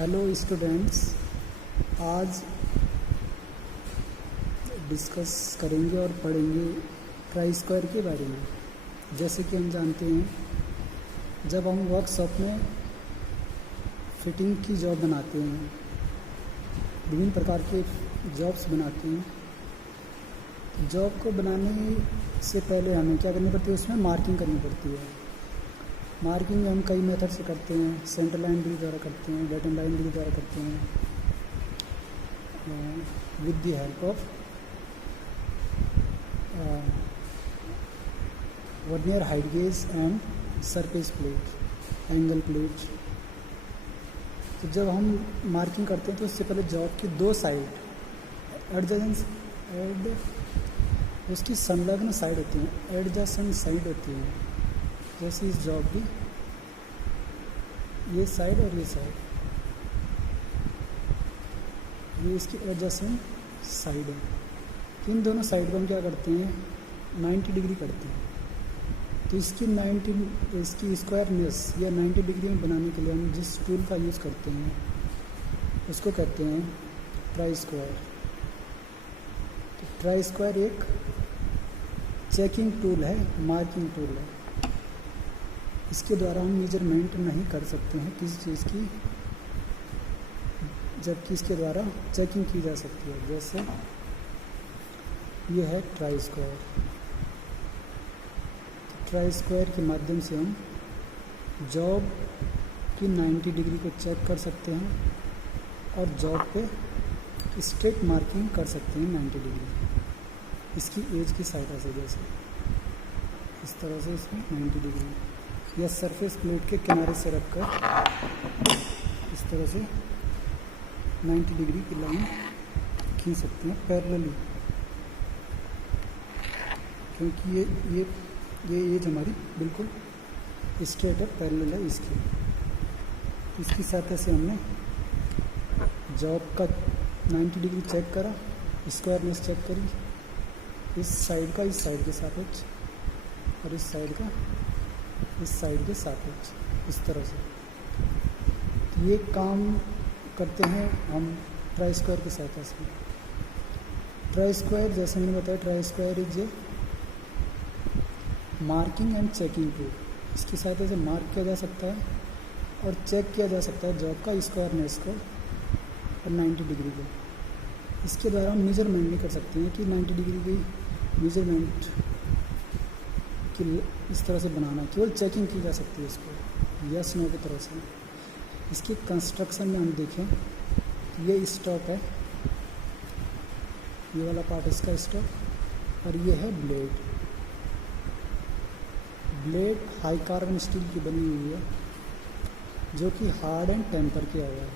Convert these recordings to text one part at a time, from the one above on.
Hello students, आज discuss करेंगे और पढ़ेंगे ट्राई स्क्वायर के बारे में। जैसे कि हम जानते हैं, जब हम वर्कशॉप में फिटिंग की जॉब बनाते हैं, विभिन्न प्रकार के जॉब्स बनाते हैं, तो जॉब को बनाने से पहले हमें क्या करनी पड़ती है, उसमें मार्किंग करनी पड़ती है। मार्किंग हम कई मेथड से करते हैं। सेंटर लाइन ड्रिल द्वारा करते हैं, बटन लाइन ड्रिल द्वारा करते हैं, with the help of vernier height gauge and surface plate, angle plate. तो जब हम मार्किंग करते हैं तो उससे पहले जॉब की दो साइड उसकी संलग्न साइड होती हैं, एडजेसेंट साइड होती हैं। जैसे इस जॉब की ये साइड और ये साइड, ये इसकी एडजेसेंट साइड है। तो इन दोनों साइड को हम क्या करते हैं, 90 डिग्री करते हैं। तो इसकी स्क्वायरनेस या 90 डिग्री में बनाने के लिए हम जिस टूल का यूज़ करते हैं उसको कहते हैं ट्राई स्क्वायर। तो ट्राई स्क्वायर एक चेकिंग टूल है, मार्किंग टूल है। इसके द्वारा हम मेजरमेंट नहीं कर सकते हैं किसी चीज़ की, जबकि इसके द्वारा चेकिंग की जा सकती है। जैसे ये है ट्राई स्क्वायर। ट्राई स्क्वायर के माध्यम से हम जॉब की 90 डिग्री को चेक कर सकते हैं और जॉब पे स्ट्रेट मार्किंग कर सकते हैं 90 डिग्री इसकी एज की सहायता से। जैसे इस तरह से इसमें 90 डिग्री या सरफेस प्लेट के किनारे से रखकर इस तरह से 90 डिग्री की लाइन खींच सकते हैं पैरेलली, क्योंकि ये एज हमारी बिल्कुल स्ट्रेट है, पैरेलल है इसकी सहायता से हमने जॉब का 90 डिग्री चेक करा, स्क्वायरनेस चेक करी, इस साइड का इस साइड के सापेक्ष और इस साइड का इस साइड के सापेक्ष, इस तरह से। तो ये काम करते हैं हम ट्राई स्क्वायर की सहायता से। ट्राई स्क्वायर, जैसे मैंने बताया, try square is a marking and checking tool. इसकी सहायता से मार्क किया जा सकता है और चेक किया जा सकता है जॉब का स्क्वायरनेस को और 90 डिग्री को। इसके द्वारा हम मेजरमेंट नहीं कर सकते हैं कि 90 डिग्री की मेजरमेंट कि इस तरह से बनाना, केवल चेकिंग की जा सकती है इसको, यस नो की तरह से। इसकी कंस्ट्रक्शन में हम देखें तो ये स्टॉक है, ये वाला पार्ट इसका स्टॉक, और ये है blade. Blade high carbon steel की बनी हुई है, जो कि हार्ड एंड टेम्पर किया हुआ है।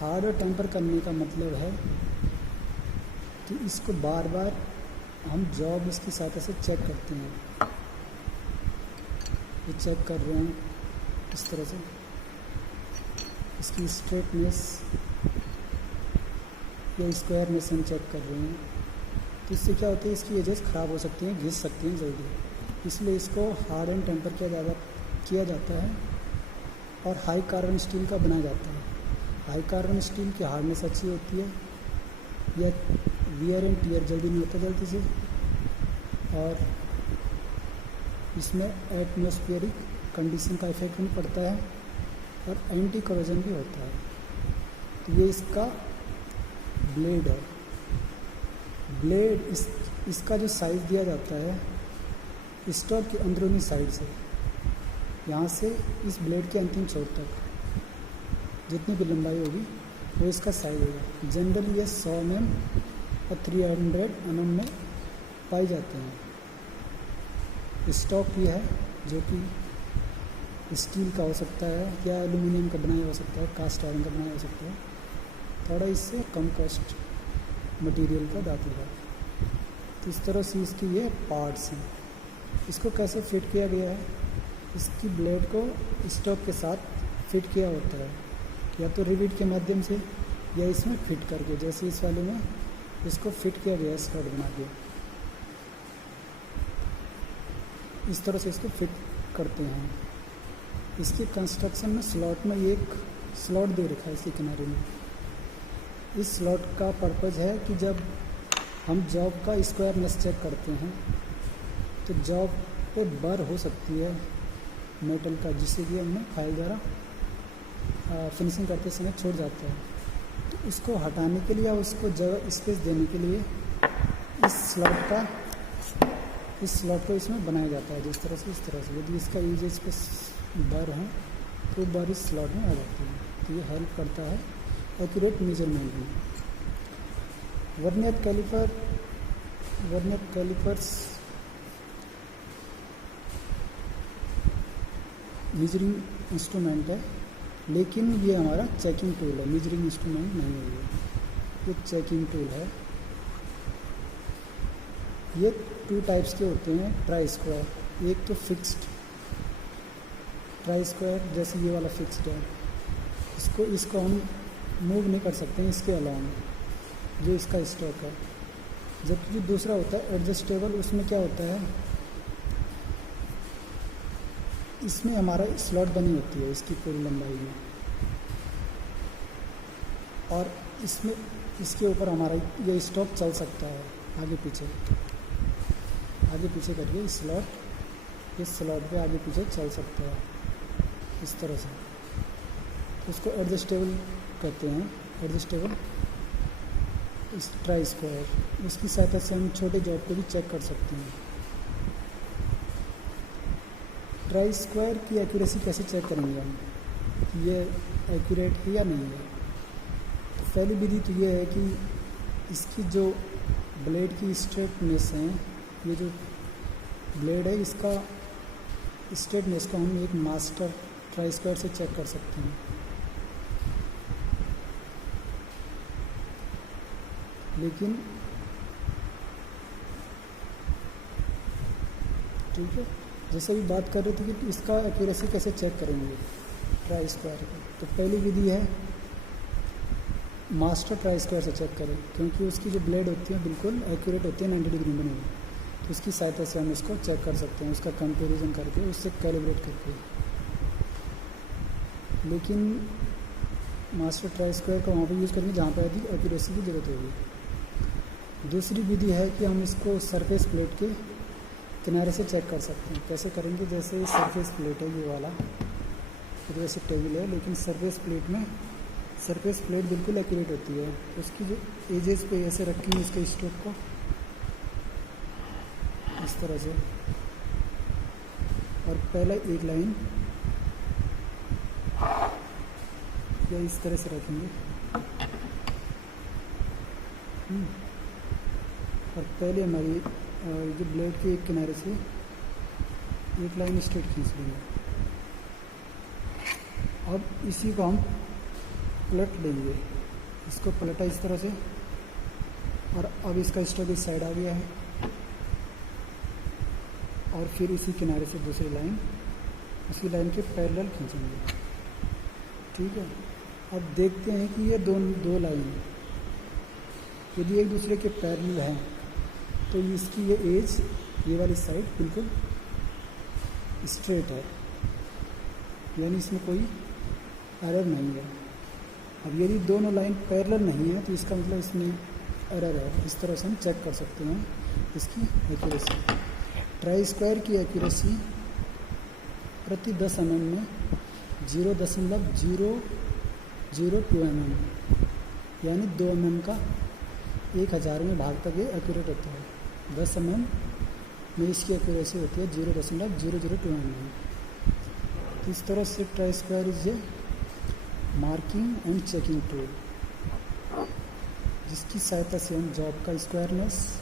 हार्ड और टेम्पर करने का मतलब है कि इसको बार बार हम जॉब इसकी सहायता से चेक करते हैं। ये चेक कर रहे हैं इस तरह से, इसकी स्ट्रेटनेस या स्क्वायरनेस हम चेक कर रहे हैं। तो इससे क्या होता है, इसकी एजेस ख़राब हो सकती हैं, घिस सकती हैं जल्दी, इसलिए इसको हार्ड एंड टेम्पर किया जाता है और हाई कार्बन स्टील का बनाया जाता है। हाई कार्बन स्टील की हार्डनेस अच्छी होती है, या वियर एंड टियर जल्दी नहीं होता जल्दी से, और इसमें एटमॉस्फेरिक कंडीशन का इफेक्ट नहीं पड़ता है और एंटी करोजन भी होता है। तो ये इसका ब्लेड है। ब्लेड इसका जो साइज़ दिया जाता है स्टॉक की अंदरूनी साइड से, यहाँ से इस ब्लेड के अंतिम छोर तक जितनी भी लंबाई होगी वो इसका साइज होगा। जनरली ये 100 mm और 300 mm में पाई जाते हैं। स्टॉक ये है जो कि स्टील का हो सकता है या एल्यूमिनियम का बनाया हो सकता है, कास्ट आयरन का बनाया हो सकता है, थोड़ा इससे कम कॉस्ट मटेरियल का धातु है। तो इस तरह से इसकी ये पार्ट्स हैं। इसको कैसे फिट किया गया है, इसकी ब्लेड को स्टॉक के साथ फिट किया होता है, या तो रिविट के माध्यम से या इसमें फिट करके, जैसे इस वाले में इसको फिट किया गया है स्टड बना के, इस तरह से इसको फिट करते हैं। इसकी कंस्ट्रक्शन में स्लॉट में एक स्लॉट दे रखा है इसके किनारे में। इस स्लॉट का पर्पज़ है कि जब हम जॉब का स्क्वायरनेस चेक करते हैं तो जॉब पे बर हो सकती है मेटल का, जिससे कि हमें फाइल द्वारा फिनिशिंग करते समय छूट जाता है। तो इसको हटाने के लिए या उसको जगह स्पेस देने के लिए इस स्लॉट को इसमें बनाया जाता है जिस तरह से, इस तरह से। यदि इसका यूज इस पर बर है तो बर इस स्लॉट में आ जाती है। तो ये हेल्प करता है एक्यूरेट मेजरमेंट में। वर्नियर कैलिपर्स मेजरिंग इंस्ट्रूमेंट है, लेकिन ये हमारा चेकिंग टूल है, मेजरिंग इंस्ट्रूमेंट नहीं है। ये चेकिंग टूल है। ये 2 टाइप्स के होते हैं ट्राई स्क्वायर। एक तो फिक्स्ड ट्राई स्क्वायर, जैसे ये वाला फिक्स्ड है, इसको हम मूव नहीं कर सकते हैं इसके अलावा जो इसका स्टॉक है। जबकि जो दूसरा होता है एडजस्टेबल, उसमें क्या होता है, इसमें हमारा स्लॉट बनी होती है इसकी पूरी लंबाई में, और इसके ऊपर हमारा ये स्टॉक चल सकता है आगे पीछे करके। इस स्लॉट पे आगे पीछे चल सकता है इस तरह से। उसको एडजस्टेबल कहते हैं, एडजस्टेबल ट्राई स्क्वायर। इसकी सहायता से हम छोटे जॉब को भी चेक कर सकते हैं। ट्राई स्क्वायर की एक्यूरेसी कैसे चेक करेंगे हम, ये एक्यूरेट है या नहीं है। तो पहली विधि तो ये है कि इसकी जो ब्लेड की स्ट्रेटनेस है, ये जो ब्लेड है इसका स्ट्रेटनेस को हम एक मास्टर ट्राई स्क्वायर से चेक कर सकते हैं। लेकिन ठीक है, जैसे भी बात कर रहे थे कि इसका एक्यूरेसी कैसे चेक करेंगे ट्राई स्क्वायर का, तो पहली विधि है मास्टर ट्राई स्क्वायर से चेक करें, क्योंकि उसकी जो ब्लेड होती है बिल्कुल एक्यूरेट होती है 90 डिग्री बनी हुई। तो उसकी सहायता से हम इसको चेक कर सकते हैं, उसका कंपैरिजन करके, उससे कैलिब्रेट करके। लेकिन मास्टर ट्राई स्क्वायर को वहाँ पर यूज़ करेंगे जहाँ पर अधिक एक्यूरेसी की ज़रूरत होगी। दूसरी विधि है कि हम इसको सरफेस प्लेट के किनारे से चेक कर सकते हैं। कैसे करेंगे, जैसे सरफेस प्लेट है ये वाला, तो जैसे टेबल है, लेकिन सरफेस प्लेट बिल्कुल एक्यूरेट होती है। उसकी जो एजेस पे ऐसे रखेंगे इसके स्ट्रोक को इस तरह से, और पहले एक लाइन या इस तरह से रखेंगे, और पहले हमारी जो ब्लेड के एक किनारे से एक लाइन स्ट्रेट खींच लेंगे। अब इसी को हम पलट लेंगे, इसको पलटा इस तरह से, और अब इसका स्ट्रोक इस साइड आ गया है, और फिर इसी किनारे से दूसरी लाइन उसी लाइन के पैरेलल खींचेंगे। ठीक है, अब देखते हैं कि ये दो लाइन यदि एक दूसरे के पैरेलल हैं तो इसकी ये एज, ये वाली साइड बिल्कुल स्ट्रेट है, यानी इसमें कोई एरर नहीं है। अब यदि दोनों लाइन पैरेलल नहीं है तो इसका मतलब इसमें एरर है। इस तरह से हम चेक कर सकते हैं इसकी एक्यूरेसी। ट्राई स्क्वायर की एक्यूरेसी प्रति 10 mm में 0.002 mm, यानी 2 mm का 1000वें भाग तक ये एक्यूरेट होता है। 10 mm में इसकी एक्यूरेसी होती है 0.002 mm। तो इस तरह से try square is a marking and checking tool, जिसकी सहायता से हम जॉब का स्क्वायरनेस,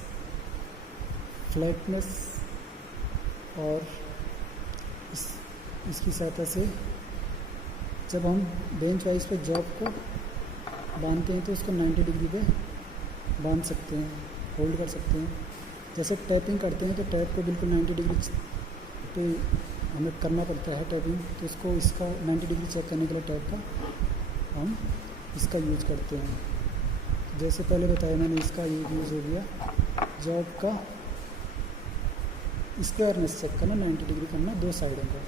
फ्लैटनेस और इसकी सहायता से जब हम बेंच वाइज पे जॉब को बांधते हैं तो उसको 90 डिग्री पे बांध सकते हैं, होल्ड कर सकते हैं। जैसे टैपिंग करते हैं तो टैप को बिल्कुल 90 डिग्री पे हमें करना पड़ता है टैपिंग, तो इसको इसका 90 डिग्री चेक करने के लिए टैप का हम इसका यूज करते हैं। जैसे पहले बताया मैंने, इसका यूज़ हो गया जॉब का स्क्वायरनेस चेक करना, 90 डिग्री करना 2 साइडों का।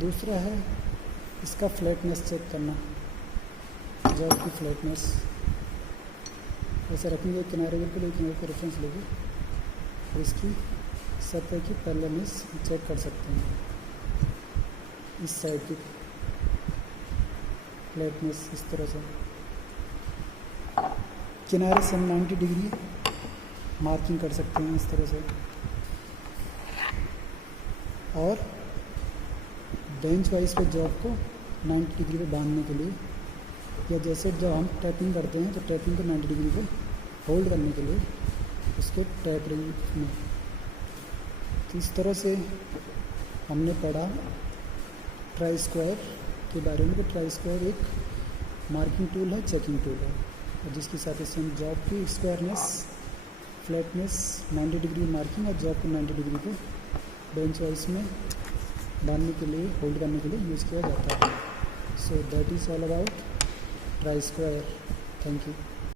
दूसरा है इसका फ्लैटनेस चेक करना, जॉब की फ्लैटनेस ऐसे रखेंगे, किनारे के लिए किनारे को रेफरेंस लेंगे और इसकी सतह की पैरेललनेस चेक कर सकते हैं। इस साइड की फ्लैटनेस इस तरह से किनारे से हम 90 डिग्री मार्किंग कर सकते हैं इस तरह से। और बेंच वाइज पे जॉब को 90 डिग्री पे बांधने के लिए, या जैसे जब हम टैपिंग करते हैं तो टैपिंग को 90 डिग्री पे होल्ड करने के लिए उसके टैप रिंग में। तो इस तरह से हमने पढ़ा ट्राई स्क्वायर के बारे में। ट्राई स्क्वायर एक मार्किंग टूल है, चेकिंग टूल है, और जिसकी सहायता से हम जॉब की स्क्वायरनेस, फ्लैटनेस, 90 डिग्री मार्किंग और जॉब को 90 डिग्री पे बेंच वाइज में बांधने के लिए, होल्ड करने के लिए यूज़ किया जाता है। So that is all about try square. Thank you.